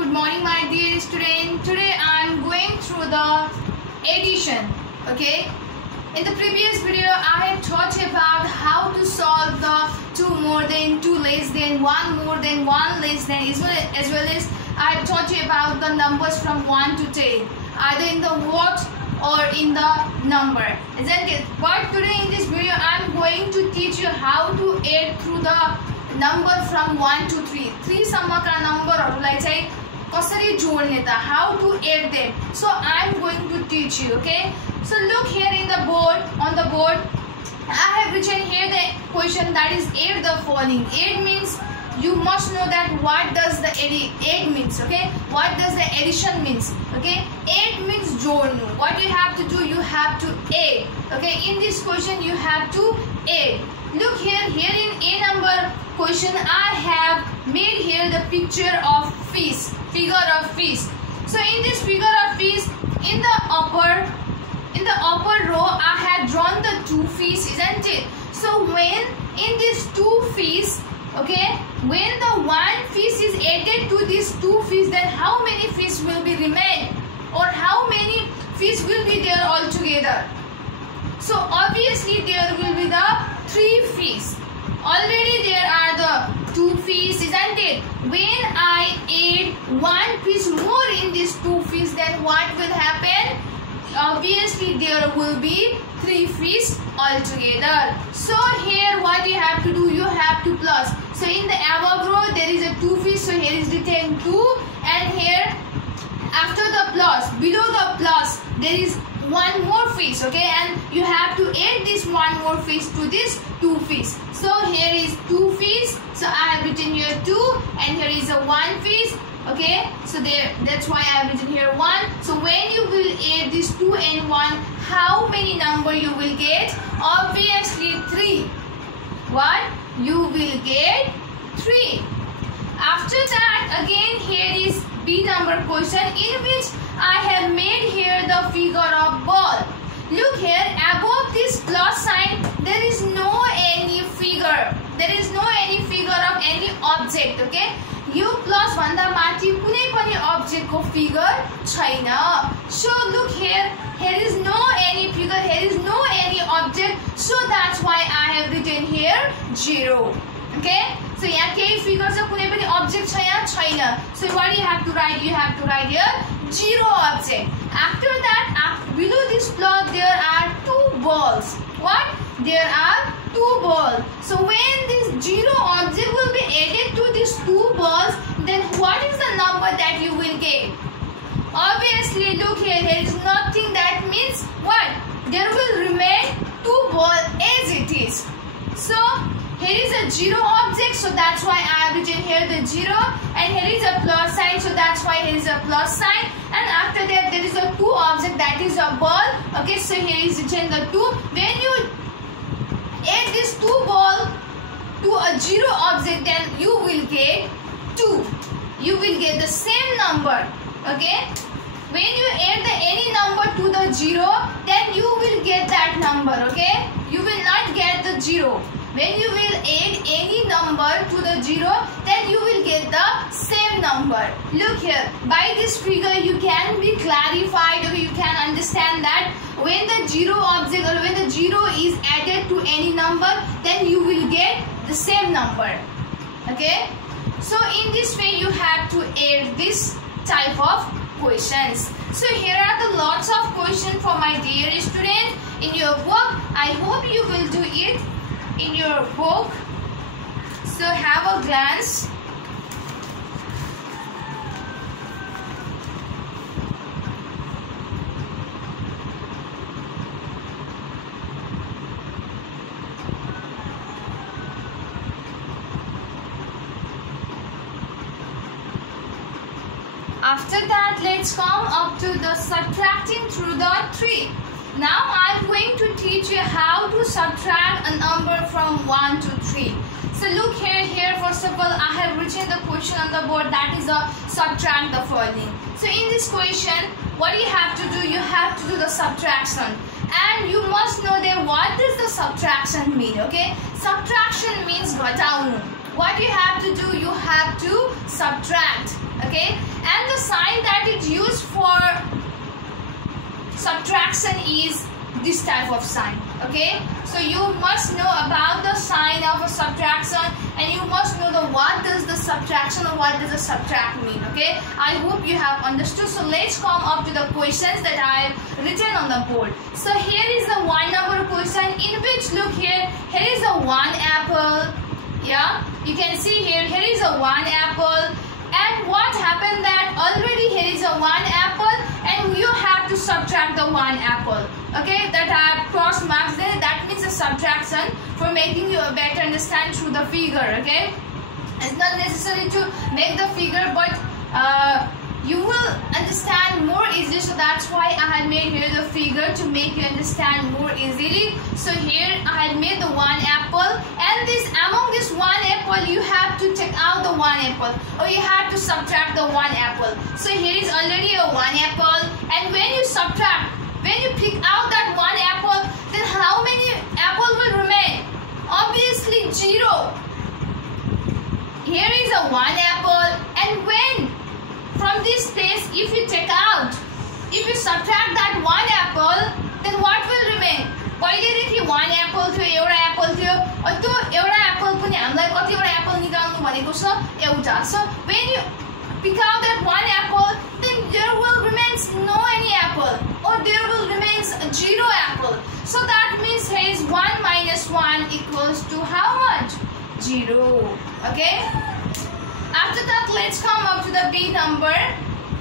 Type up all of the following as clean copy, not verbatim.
good morning my dear student. Today I am going through the addition. Okay, in the previous video I have taught you about how to solve the 2 more than, 2 less than, 1 more than, 1 less than, as well as I have taught you about the numbers from 1 to 10, either in the word or in the number, isn't it? But today in this video I am going to teach you how to add through the number from 1 to 3. 3 सम्मका नम्बरहरुलाई चाहिँ कसरी जोड्ने त, how to add them. So I am going to teach you, okay? So look here in the board, on the board I have written here the question, that is add the following. Add means you must know that what does the add means, okay? What does the addition means, okay? Add means जोड्नु. What you have to do, you have to add, okay? In this question you have to add. Look here in A number question I have made here the picture of fish, figure of fish. So in this figure of fish, in the upper row I have drawn the 2 fish, isn't it? So when in these 2 fish, okay, when the 1 fish is added to these 2 fish, then how many fish will be remain, or how many fish will be there altogether? So obviously there will be the 3 fish. Already there are the 2 fish, isn't it? When I add 1 fish more in these 2 fish, then what will happen? Obviously there will be 3 fish altogether. So here what you have to do, you have to plus. So in the above row there is a 2 fish, so here is written 2, and here after the plus, below the plus, there is 1 more fish, okay, and you have to add this 1 more fish to this 2 fish. So here is 2 fish, so I have written here 2, and here is a 1 fish, okay, so there, that's why I have written here 1. So when you will add this 2 and 1, how many number you will get? Obviously 3. What? You will get 3. After that, again here is B number question, in which I have made here the figure of ball. Look here, above this plus sign there is no any figure. There is no any figure of any object, okay? You plus भन्दा माथि कुनै पनि object को figure छैन. So look here is no any figure, here is no any object. So that's why I have written here 0. Okay? So यहाँ केही figure छ, कुनै पनि object छ यहाँ छैन. So what you have to write? You have to write here 0 object. After that, below this plot there are 2 balls. What? There are 2 balls. So when this 0 object will be added to these 2 balls, then what is the number that you will get? Obviously look here, there is nothing, that means what? There will remain 2 balls as it is. So here is a 0 object, so that's why I have written here the 0, and here is a plus sign, so that's why here is a plus sign, and after that there is a 2 object, that is a ball, okay, so here is written the 2. When you add this 2 ball to a 0 object, then you will get 2. You will get the same number, okay? When you add any number to the 0, then you will get that number, okay? You will not get the 0. When you will add any number to the 0, then you will get the same number. Look here, by this figure you can be clarified, or you can understand that when the 0 object or when the 0 is added to any number, then you will get the same number. Okay? So in this way you have to add this type of questions. So here are the lots of questions for my dear student in your book. I hope you will do it in your book. So have a glance. After that, let's come up to the subtracting through the 3. Now I'm going to teach you how to subtract a number from 1 to 3. So look here first of all I have written the question on the board, that is a subtract the following. So in this question what you have to do, you have to do the subtraction, and you must know that what does the subtraction mean, okay? Subtraction means घटाउनु. What you have to do, you have to subtract, okay? And sign that is used for subtraction is this type of sign. Okay, so you must know about the sign of a subtraction, and you must know the what does the subtraction or what does the subtract mean. Okay, I hope you have understood. So let's come up to the questions that I have written on the board. So here is the 1 number question, in which, look here is a 1 apple. Yeah, you can see here is a 1 apple, and what happened that already here is a 1 apple and you have to subtract the 1 apple. Okay, that I have cross marks there, that means a subtraction for making you better understand through the figure. Okay, it's not necessary to make the figure, but you will understand more easily, so that's why I have made here the figure to make you understand more easily. So here I have made the 1 apple, and this among this 1 apple you have to take out the 1 apple, or you have to subtract the 1 apple. So here is already a 1 apple, and when you subtract, when you pick out that 1 apple, then how many apple will remain? Obviously 0. Here is a 1 apple, and when from this place if you take out, if you subtract that 1 apple, then what will remain? पहिलेदेखि 1 apple थियो, एउटा apple थियो, त्यो एउटा apple पनि हामीलाई कतिवटा apple निकाल्नु भनेको छ? एउटा. So when you pick out that 1 apple, then there will remain no any apple, or there will remain 0 apple. So that means here is 1 minus 1 equals to how much? 0. Okay. After that, let's come up to the B number.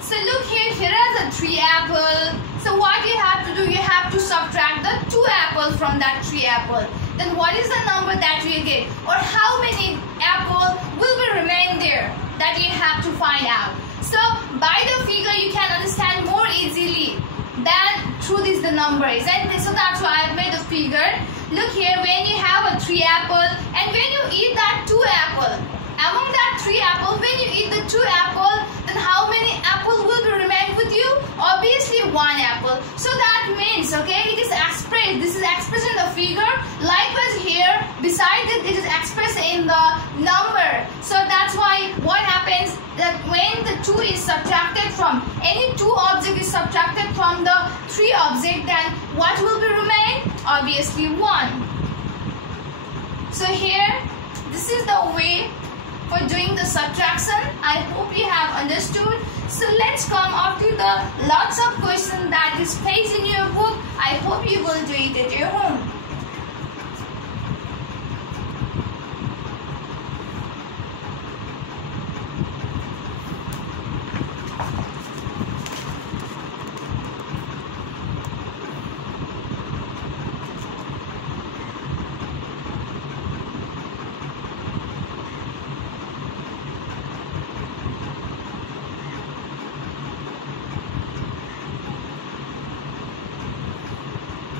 So look here is a 3 apple. So what you have to do, you have to subtract the 2 apples from that 3 apple. Then what is the number that you get, or how many apple will be remain there, that you have to find out. So by the figure you can understand more easily than through this the number is, and so that's why I've made a figure. Look here, when you have a 3 apple, and when you eat that 2 apple, among that 3 apple, when you eat the 2 apple, then how many apple will be remain with you? Obviously 1 apple. So that means, okay, it is expressed, this is expressed in the figure. Likewise here, besides it is expressed in the number. So that's why what happens, that when the 2 is subtracted from, any 2 object is subtracted from the 3 object, then what will be remain? Obviously 1. So here, this is the way for doing the subtraction. I hope you have understood. So let's come up to the lots of questions that is placed in your book. I hope you will do it at your home.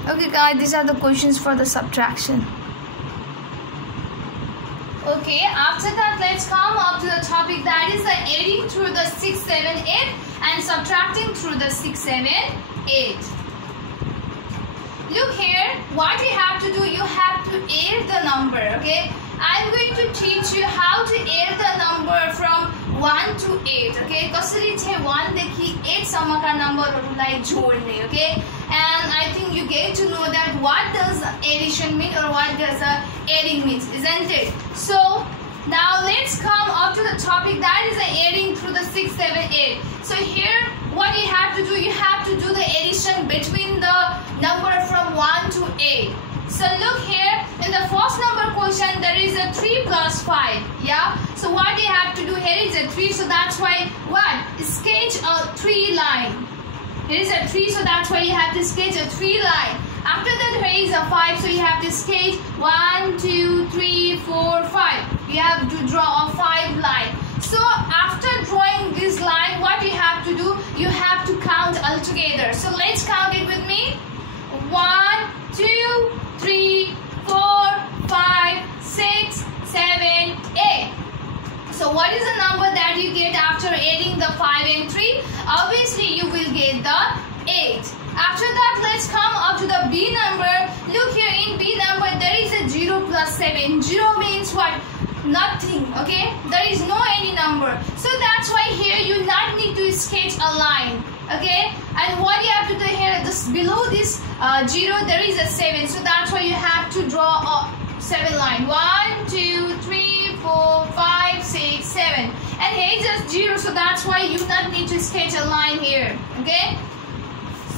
Okay guys, these are the questions for the subtraction. Okay, after that let's come up to the topic that is the adding through the 6, 7, 8 and subtracting through the 6, 7, 8. Look here, what you have to do, you have to add the number, okay? I'm going to teach you how to add the number from 1 to 8, okay? कसरी चाहिँ 1 देखि 8 सम्मका नम्बरहरूलाई जोड्ने, okay? And I think you get to know that what does addition mean, or what does adding means, isn't it? So now let's come up to the topic that is adding through the 6, 7, 8. So here what you have to do, you have to do the addition between the number from 1 to 8. So look here, in the first number question there is a 3 plus 5, yeah? So what you have to do, here is a 3, so that's why what? Sketch a 3 line. Here is a 3, so that's why you have to sketch a 3 line. After that here is a 5, so you have to sketch 1, 2, 3, 4, 5. You have to draw a 5 line. So after drawing this line, what you have to do, you have to count all together. So let's count it with me. 1, 2, 3, 4, 5, 6, 7, 8. So what is the number that you get after adding the 5 and 3? Obviously you will get the 8. After that let's come up to the B number. Look here, in B number there is a 0 plus 7. 0 means what? Nothing, okay? There is no any number. So that's why here you not need to sketch sketch a line. Okay, and what you have to do here, just below this 0 there is a 7, so that's why you have to draw a 7 line. 1 2 3 4 5 6 7, and here is just 0, so that's why you not need to sketch a line here. Okay,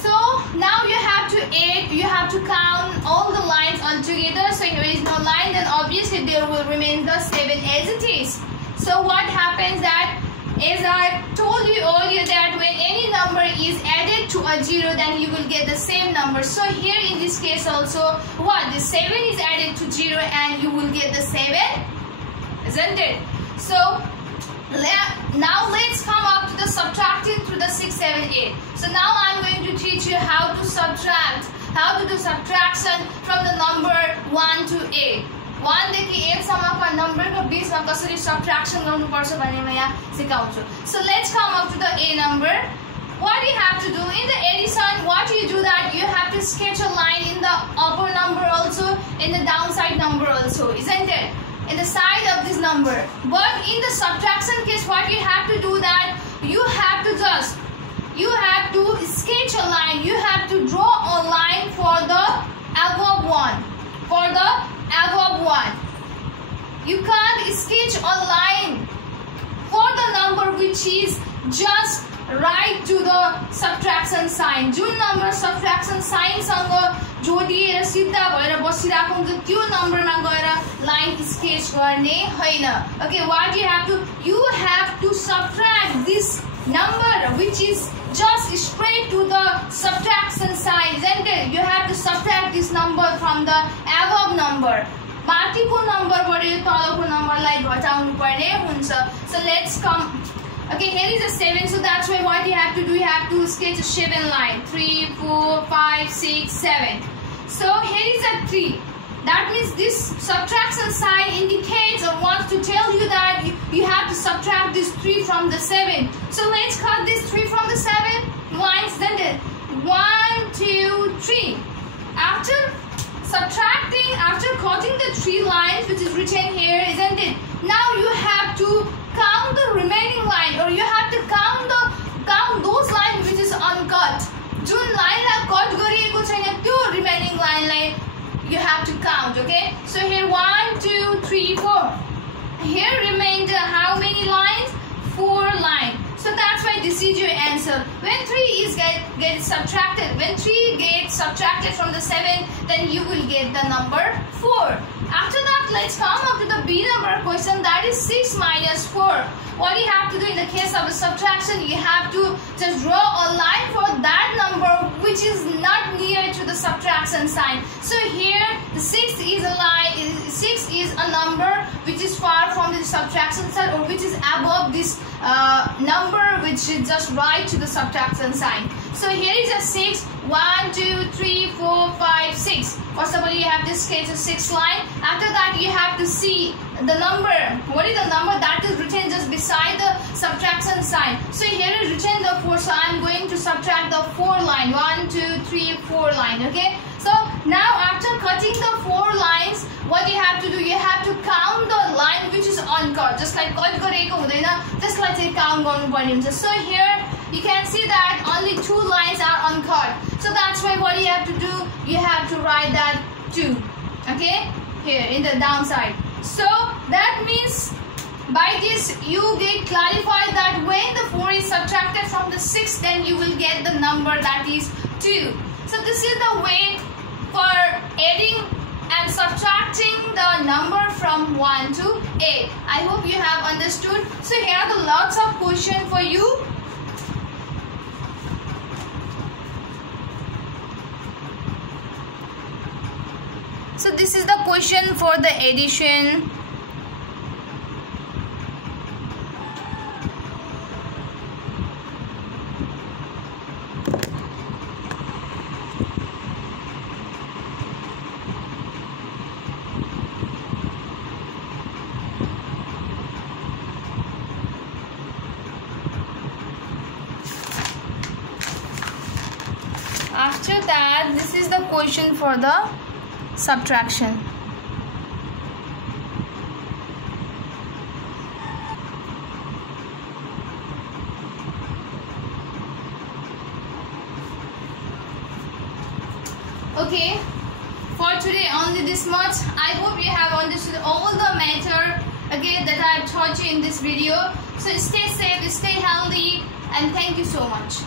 so now you have to add, you have to count all the lines all together. So if there is no line, then obviously there will remain the 7 as it is. So what happens that, as I told you earlier, that when any number is added to a 0, then you will get the same number. So here in this case also, what, the 7 is added to 0 and you will get the 7, isn't it? So now let's come up to the subtracting through the 6 7 8. So now I'm going to teach you how to subtract, how to do subtraction from the number 1 to 8. 1 देखि 8 सम्मको नम्बरको बीचमा कसरी subtraction गर्नुपर्छ भन्ने म यहाँ सिकाउँछु. So let's come up to the A number. What you have to do in the addition, what you do that you have to sketch a line in the upper number also, in the downside number also, isn't it? In the side of this number. But in the subtraction case, what you have to do that you have to sketch a line. You have to draw a line for the above one. For the above one, you can't sketch a line for the number which is just right to the subtraction sign. Jun number subtraction sign सँग जोडिएर सिधा भएर बसिरहेको हुन्छ त्यो नम्बरमा गएर line sketch गर्ने हैन. Okay, what you have to subtract this number which is just straight to the subtraction sign, isn't it? You have to subtract this number from the above number. माथिको नम्बरबाट यो तलको नम्बरलाई घटाउनु पर्ने हुन्छ. So let's come. Okay, here is a 7, so that's why what you have to do, you have to sketch a 7 line. 3 4 5 6 7. So here is a 3. That means this subtraction sign indicates or wants to tell you that you have to subtract this 3 from the 7. So let's cut this 3 from the 7 lines. Then 1 2 3. After subtracting, after cutting the 3 lines which is written here, isn't it? Now you have to count the remaining line, or you have to count those lines which is uncut. जुन लाइनलाई cut गरिएको छैन त्यो remaining line you have to count. Okay, so here 1 2 3 4. Here remained how many lines? 4 lines. So that's why this is your answer. When 3 is get subtracted, when 3 gets subtracted from the 7, then you will get the number 4. After that, let's come up to the B number question, that is 6 minus 4. What you have to do in the case of a subtraction, you have to just draw a line for that number which is not near to the subtraction sign. So here the 6 is a line, 6 is a number which is far from the subtraction sign, or which is above this number which is just right to the subtraction sign. So here is a 6. 1 2 3 4 5 6. First of all, you have this sketch a 6 line. After that, you have to see the number. What is the number that is written just beside the subtraction sign? So here is written the 4. So I am going to subtract the 4 line. 1 2 3 4 line. Okay. So now after cutting the 4 lines, what you have to do, you have to count the line which is uncut. Just like cut gareko hudaina, just like count garnu parne huncha. So here you can see that only 2 lines are uncut. So that's why what you have to do, you have to write that 2. Okay, here in the downside. So that means by this you get clarified that when the 4 is subtracted from the 6, then you will get the number that is 2. So this is the way for adding and subtracting the number from 1 to 8. I hope you have understood. So here are the lots of questions for you. So this is the question for the addition. After that, this is the question for the subtraction. Okay, for today only this much. I hope you have understood all the matter, okay, that I have taught you in this video. So stay safe, stay healthy, and thank you so much.